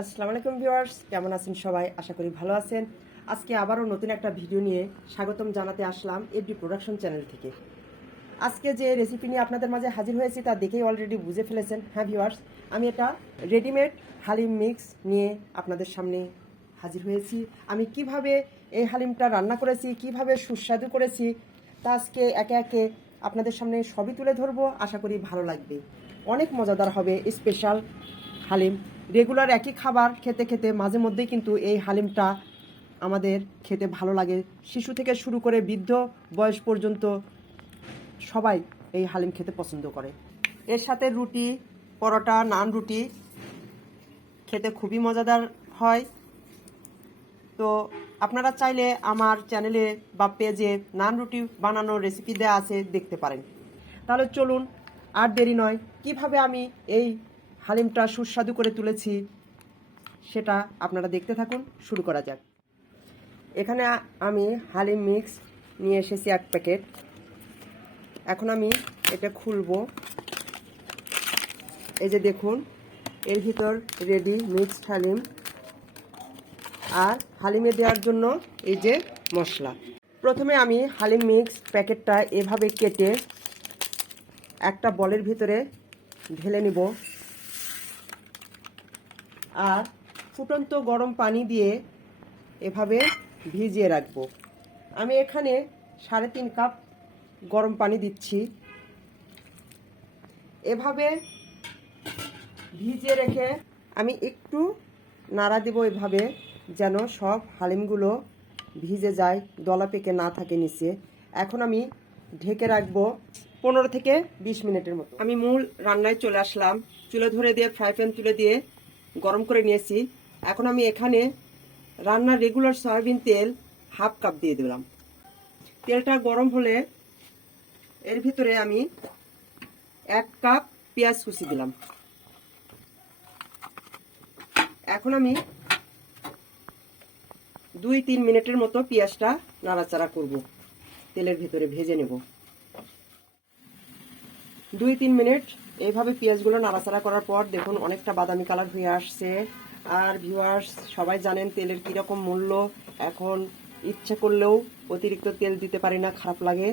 আসসালামু আলাইকুম ভিউয়ার্স, কেমন আছেন সবাই? আশা করি ভালো আছেন। আজকে আবারও নতুন একটা ভিডিও নিয়ে স্বাগতম জানাতে আসলাম এডি প্রোডাকশন চ্যানেল থেকে। আজকে যে রেসিপি নিয়ে আপনাদের মাঝে হাজির হয়েছি তা দেখেই অলরেডি বুঝে ফেলেছেন। হ্যাঁ ভিউয়ার্স, আমি এটা রেডিমেড হালিম মিক্স নিয়ে আপনাদের সামনে হাজির হয়েছি। আমি কিভাবে এই হালিমটা রান্না করেছি, কিভাবে সুস্বাদু করেছি, তা আজকে একে একে আপনাদের সামনে সবই তুলে ধরবো। আশা করি ভালো লাগবে, অনেক মজাদার হবে স্পেশাল হালিম। রেগুলার একই খাবার খেতে খেতে মাঝে মধ্যেই কিন্তু এই হালিমটা আমাদের খেতে ভালো লাগে। শিশু থেকে শুরু করে বৃদ্ধ বয়স পর্যন্ত সবাই এই হালিম খেতে পছন্দ করে। এর সাথে রুটি, পরোটা, নান রুটি খেতে খুবই মজাদার হয়। তো আপনারা চাইলে আমার চ্যানেলে বা পেজে নান রুটি বানানোর রেসিপি দেওয়া আছে, দেখতে পারেন। তাহলে চলুন আর দেরি নয়, কিভাবে আমি এই হালিমটা সুস্বাদু করে তুলেছি সেটা আপনারা দেখতে থাকুন। শুরু করা যাক। এখানে আমি হালিম মিক্স নিয়ে এসেছি 1 প্যাকেট। এখন আমি এটা খুলবো। এই যে দেখুন, এর ভিতর রেডি মিক্সড হালিম আর হালিমে দেওয়ার জন্য এই যে মশলা। প্রথমে আমি হালিম মিক্স প্যাকেটটা এভাবে কেটে একটা বলের ভিতরে ঢেলে নিব আর ফুটন্ত গরম পানি দিয়ে এভাবে ভিজিয়ে রাখবো। আমি এখানে 3.5 কাপ গরম পানি দিচ্ছি। এভাবে ভিজিয়ে রেখে আমি একটু নাড়া দেব এভাবে, যেন সব হালিমগুলো ভিজে যায়, দলা পেকে না থাকে নিচে। এখন আমি ঢেকে রাখবো 15 থেকে 20 মিনিটের মতো। আমি মূল রান্নায় চলে আসলাম। চুলে ধরে দিয়ে ফ্রাই প্যান তুলে দিয়ে গরম করে নিয়েছি। এখন আমি এখানে রান্নার রেগুলার সয়াবিন তেল 1/2 কাপ দিয়ে দিলাম। তেলটা গরম হলে এর ভিতরে আমি 1 কাপ পেঁয়াজ কুচি দিলাম। এখন আমি 2-3 মিনিটের মতো পেঁয়াজটা নাড়াচাড়া করব, তেলের ভিতরে ভেজে নেব। 2-3 মিনিট এইভাবে পেঁয়াজগুলো নাড়াচাড়া করার পর দেখুন অনেকটা বাদামি কালার হয়ে আসছে। আর ভিউয়ার্স, সবাই জানেন তেলের কীরকম মূল্য। এখন ইচ্ছে করলেও অতিরিক্ত তেল দিতে পারি না, খারাপ লাগে।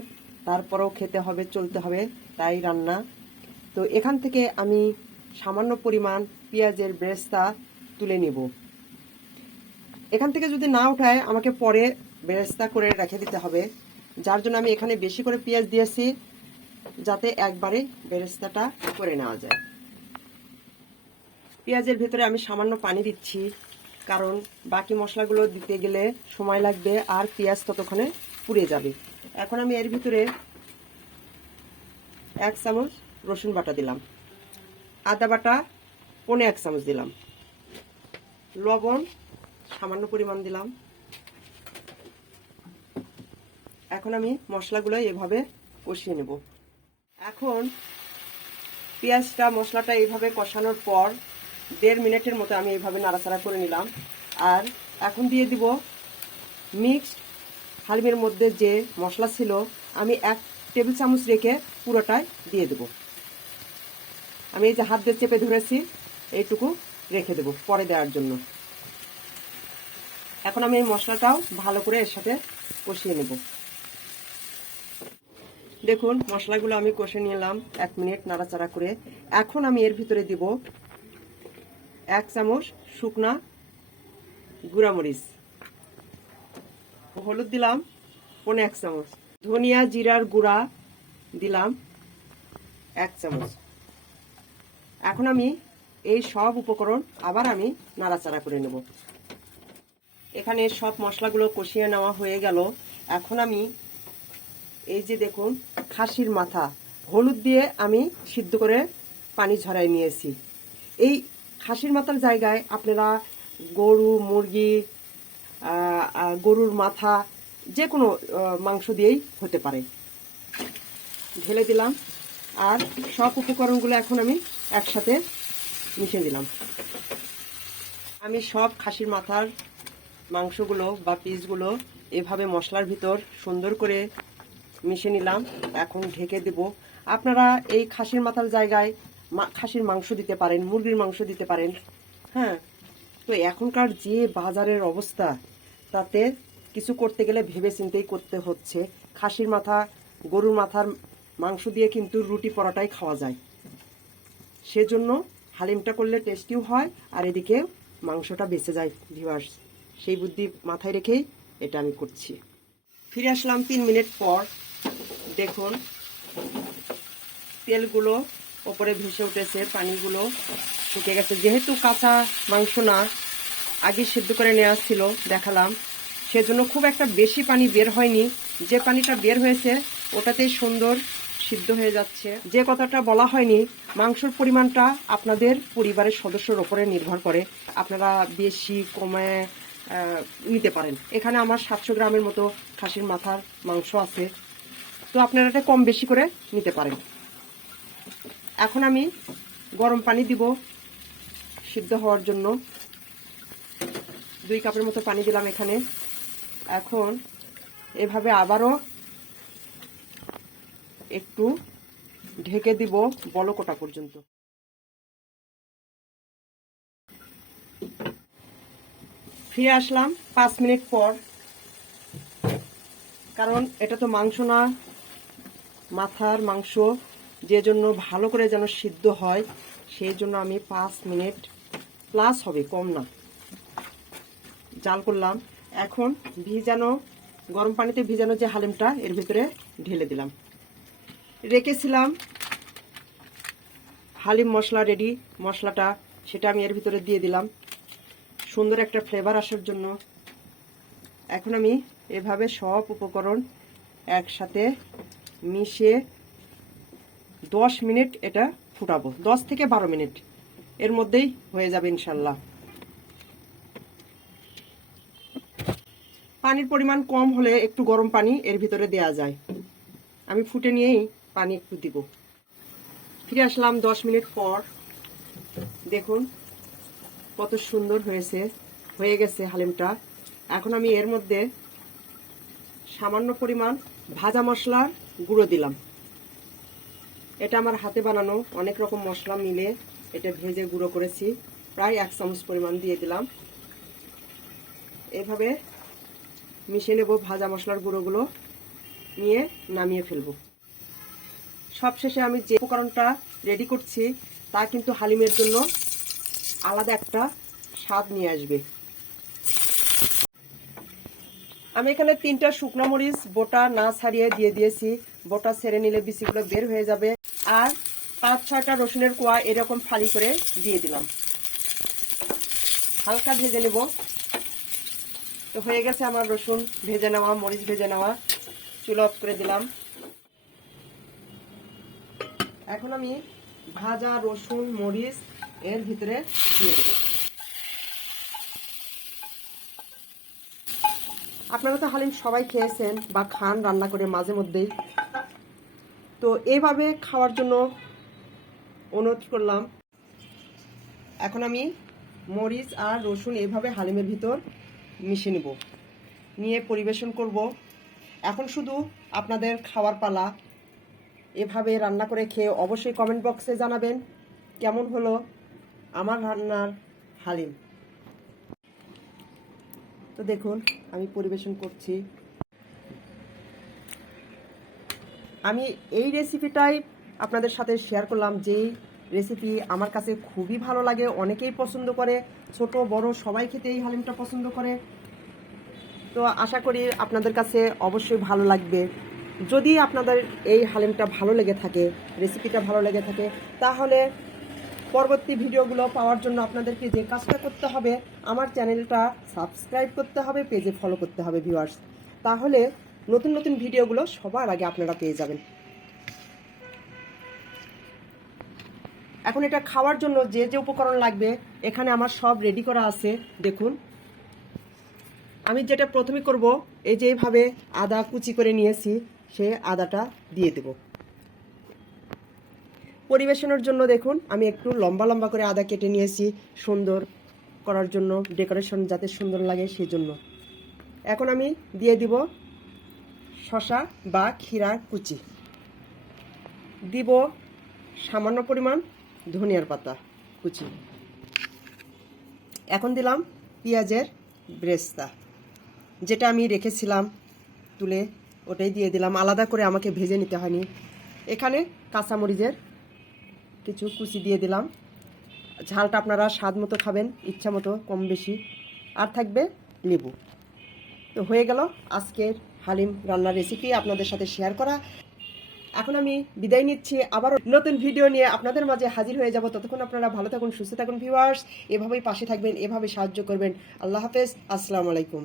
তারপরেও খেতে হবে, চলতে হবে, তাই রান্না। তো এখান থেকে আমি সামান্য পরিমাণ পেঁয়াজের বেরেস্তা তুলে নেব। এখান থেকে যদি না উঠায় আমাকে পরে বেরেস্তা করে রেখে দিতে হবে, যার জন্য আমি এখানে বেশি করে পেঁয়াজ দিয়েছি, যাতে একবারে বেরেস্তাটা করে নেওয়া যায়। পেঁয়াজের ভেতরে আমি সামান্য পানি দিচ্ছি, কারণ বাকি মশলাগুলো দিতে গেলে সময় লাগবে আর পেঁয়াজ ততক্ষণে পুড়ে যাবে। এখন আমি এর ভিতরে 1 চামচ রসুন বাটা দিলাম, আদা বাটা 1.25 চামচ দিলাম, লবণ সামান্য পরিমাণ দিলাম। এখন আমি মশলাগুলো এভাবে কষিয়ে নেব। এখন পেঁয়াজটা মশলাটা এইভাবে কষানোর পর 1.5 মিনিটের মতো আমি এইভাবে নাড়াচাড়া করে নিলাম। আর এখন দিয়ে দিব মিক্সড হালিমের মধ্যে যে মশলা ছিল, আমি 1 টেবিল চামচ রেখে পুরোটাই দিয়ে দেব। আমি এই যে হাত দিয়ে চেপে ধরেছি, এইটুকু রেখে দেব পরে দেওয়ার জন্য। এখন আমি এই মশলাটাও ভালো করে এর সাথে কষিয়ে নেব। দেখুন মশলাগুলো আমি কষে নিলাম 1 মিনিট নাড়াচাড়া করে। এখন আমি এর ভিতরে দিব 1 চামচ শুকনা গুঁড়ামরিচ, হলুদ দিলাম 1.25 চামচ, ধনিয়া জিরার গুঁড়া দিলাম 1 চামচ। এখন আমি এই সব উপকরণ আবার আমি নাড়াচাড়া করে নেব। এখানে সব মশলাগুলো কষিয়ে নেওয়া হয়ে গেল। এখন আমি এই যে দেখুন খাসির মাথা হলুদ দিয়ে আমি সিদ্ধ করে পানি ঝরাই নিয়েছি। এই খাসির মাথার জায়গায় আপনারা গরু, মুরগি, গরুর মাথা যে কোনো মাংস দিয়েই হতে পারে। ঢেলে দিলাম আর সব উপকরণগুলো এখন আমি একসাথে মিশিয়ে দিলাম। আমি সব খাসির মাথার মাংসগুলো বা পিসগুলো এভাবে মশলার ভিতর সুন্দর করে মিশে নিলাম। এখন ঢেকে দেব। আপনারা এই খাসির মাথার জায়গায় খাসির মাংস দিতে পারেন, মুরগির মাংস দিতে পারেন। হ্যাঁ, তো এখনকার যে বাজারের অবস্থা, তাতে কিছু করতে গেলে ভেবে চিন্তেই করতে হচ্ছে। খাসির মাথা, গরুর মাথার মাংস দিয়ে কিন্তু রুটি পরোটাই খাওয়া যায়, সেজন্য হালিমটা করলে টেস্টিও হয় আর এদিকে মাংসটা বেঁচে যায় ভিউয়ার্স। সেই বুদ্ধি মাথায় রেখেই এটা আমি করছি। ফিরে আসলাম 3 মিনিট পর। দেখুন তেলগুলো ওপরে ভেসে উঠেছে, পানিগুলো শুকিয়ে গেছে। যেহেতু কাঁচা মাংস না, আগে সিদ্ধ করে নেওয়া ছিল দেখালাম, সেজন্য খুব একটা বেশি পানি বের হয়নি। যে পানিটা বের হয়েছে ওটাতেই সুন্দর সিদ্ধ হয়ে যাচ্ছে। যে কথাটা বলা হয়নি, মাংসর পরিমাণটা আপনাদের পরিবারের সদস্যর ওপরে নির্ভর করে, আপনারা বেশি কমে নিতে পারেন। এখানে আমার 700 গ্রামের মতো খাসির মাথার মাংস আছে, তো আপনারা এটা কম বেশি করে নিতে পারেন। এখন আমি গরম পানি দিব সিদ্ধ হওয়ার জন্য। 2 কাপের মতো পানি দিলাম এখানে। এখন এভাবে আবারও একটু ঢেকে দিব বলক ওঠা পর্যন্ত। ফিরে আসলাম 5 মিনিট পর। কারণ এটা তো মাংস না, মাথার মাংস, যে জন্য ভালো করে যেন সিদ্ধ হয়, সেই জন্য আমি 5 মিনিট প্লাস হবে, কম না, জাল করলাম। এখন ভিজানো গরম পানিতে ভিজানো যে হালিমটা এর ভিতরে ঢেলে দিলাম। রেখেছিলাম হালিম মশলা রেডি, মশলাটা সেটা আমি এর ভিতরে দিয়ে দিলাম সুন্দর একটা ফ্লেভার আসার জন্য। এখন আমি এভাবে সব উপকরণ একসাথে মিশিয়ে 10 মিনিট এটা ফুটাবো। 10 থেকে 12 মিনিট এর মধ্যেই হয়ে যাবে ইনশাল্লাহ। পানির পরিমাণ কম হলে একটু গরম পানি এর ভিতরে দেয়া যায়। আমি ফুটে নিয়েই পানি একটু দিব। ফিরে আসলাম 10 মিনিট পর। দেখুন কত সুন্দর হয়ে গেছে হালিমটা। এখন আমি এর মধ্যে সামান্য পরিমাণ ভাজা মশলার গুঁড়ো দিলাম। এটা আমার হাতে বানানো, অনেক রকম মশলা মিলে এটা ভেজে গুঁড়ো করেছি। প্রায় 1 চামচ পরিমাণ দিয়ে দিলাম। এভাবে মিশিয়ে নেব ভাজা মশলার গুঁড়োগুলো, নিয়ে নামিয়ে ফেলবো। সবশেষে আমি যে উপকরণটা রেডি করছি তা কিন্তু হালিমের জন্য আলাদা একটা স্বাদ নিয়ে আসবে। আমি এখানে 3টা শুকনো মরিচ বোটা না ছাড়িয়ে দিয়ে দিয়েছি। বোটা ছেড়ে নিলে বিচিগুলো বের হয়ে যাবে। আর 5-6টা রসুনের কোয়া এরকম ফালি করে দিয়ে দিলাম। হালকা ভেজে নেব। তো হয়ে গেছে আমার রসুন ভেজে নেওয়া, মরিচ ভেজে নেওয়া। চুলা অফ করে দিলাম। এখন আমি ভাজা রসুন মরিচ এর ভিতরে দিয়ে দেব। আপনারা তো হালিম সবাই খেয়েছেন বা খান রান্না করে মাঝে মধ্যেই, তো এইভাবে খাওয়ার জন্য অনুরোধ করলাম। এখন আমি মরিচ আর রসুন এইভাবে হালিমের ভিতর মিশিয়ে নেব, নিয়ে পরিবেশন করব। এখন শুধু আপনাদের খাওয়ার পালা। এভাবে রান্না করে খেয়ে অবশ্যই কমেন্ট বক্সে জানাবেন কেমন হলো আমার রান্নার হালিম। তো দেখুন আমি পরিবেশন করছি। আমি এই রেসিপিটাই আপনাদের সাথে শেয়ার করলাম, যেই রেসিপি আমার কাছে খুবই ভালো লাগে, অনেকেই পছন্দ করে, ছোট বড় সবাই খেতে এই হালিমটা পছন্দ করে। তো আশা করি আপনাদের কাছে অবশ্যই ভালো লাগবে। যদি আপনাদের এই হালিমটা ভালো লেগে থাকে, রেসিপিটা ভালো লেগে থাকে, তাহলে পরবর্তী ভিডিওগুলো পাওয়ার জন্য আপনাদেরকে যে কাজটা করতে হবে, আমার চ্যানেলটা সাবস্ক্রাইব করতে হবে, পেজে ফলো করতে হবে ভিউয়ার্স। তাহলে নতুন নতুন ভিডিওগুলো সবার আগে আপনারা পেয়ে যাবেন। এখন এটা খাওয়ার জন্য যে যে উপকরণ লাগবে এখানে আমার সব রেডি করা আছে। দেখুন আমি যেটা প্রথমে করব, এই যে এইভাবে আদা কুচি করে নিয়েছি, সে আদাটা দিয়ে দেব। পরিবেশনের জন্য দেখুন আমি একটু লম্বা লম্বা করে আদা কেটে নিয়েছি, সুন্দর করার জন্য, ডেকোরেশন যাতে সুন্দর লাগে সেই জন্য। এখন আমি দিয়ে দিব শসা বা ক্ষীরার কুচি, দিব সামান্য পরিমাণ ধনিয়ার পাতা কুচি। এখন দিলাম পেঁয়াজের ব্রেস্তা, যেটা আমি রেখেছিলাম তুলে ওটাই দিয়ে দিলাম, আলাদা করে আমাকে ভেজে নিতে হয়নি। এখানে কাঁচামরিচের কিছু কুচি দিয়ে দিলাম। ঝালটা আপনারা স্বাদ মতো খাবেন, ইচ্ছা মতো কম বেশি। আর থাকবে লেবু। তো হয়ে গেল আজকের হালিম রান্নার রেসিপি আপনাদের সাথে শেয়ার করা। এখন আমি বিদায় নিচ্ছি, আবারও নতুন ভিডিও নিয়ে আপনাদের মাঝে হাজির হয়ে যাব। ততক্ষণ আপনারা ভালো থাকুন, সুস্থ থাকুন ভিউয়ার্স। এভাবেই পাশে থাকবেন, এভাবে সাহায্য করবেন। আল্লাহ হাফেজ, আসসালামু আলাইকুম।